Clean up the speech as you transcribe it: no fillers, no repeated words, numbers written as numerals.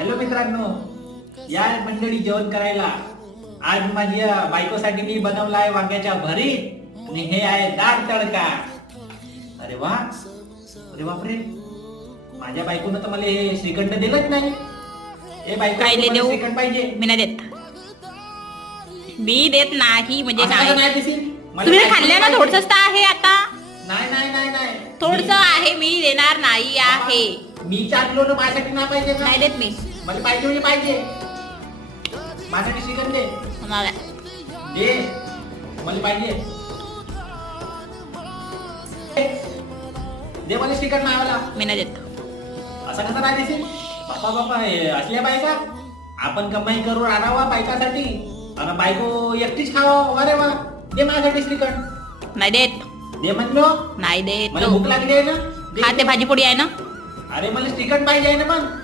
Hello मित्रांनो, या मंडळी जेवण करायला. आज माझ्या बायकोसाठी मी बनवला आहे वांग्याच्या भरीत आणि हे आहे डाळ तडका. अरे वा, अरे बापरे, माझ्या बायकोनं तर मला हे श्रीखंड दिलंच नाही. हे बायको श्रीखंड पाहिजे. मी नाही देत, मी देत नाही म्हणजे नाही. तुम्ही तुम्ही खाल्ल्या ना, थोडस आहे आता. नाही नाही नाही नाही, थोडस आहे, मी देणार नाही आहे. मी चाललो ना, माझ्यासाठी नाही पाहिजे का? नाही देत मी. मला पाहिजे म्हणजे पाहिजे. माझ्यासाठी श्रीखंड दे. मला दे, मला पाहिजे. दे मला श्रीखंड नावाला. मी नाही देत. असं कसं नाही देशील? बापा बापा, असल्या बायका. आपण कमाई करून आणावा बायकासाठी आणि बायको एकटीच खावा. अरे वा, दे माझ्यासाठी श्रीखंड. नाही देत. दे म्हणलो. नाही देत. मला भूक लागली आहे ना. दे. हा, ते भाजी पोळी आहे ना. अरे मला श्रीखंड पाहिजे आहे ना. मग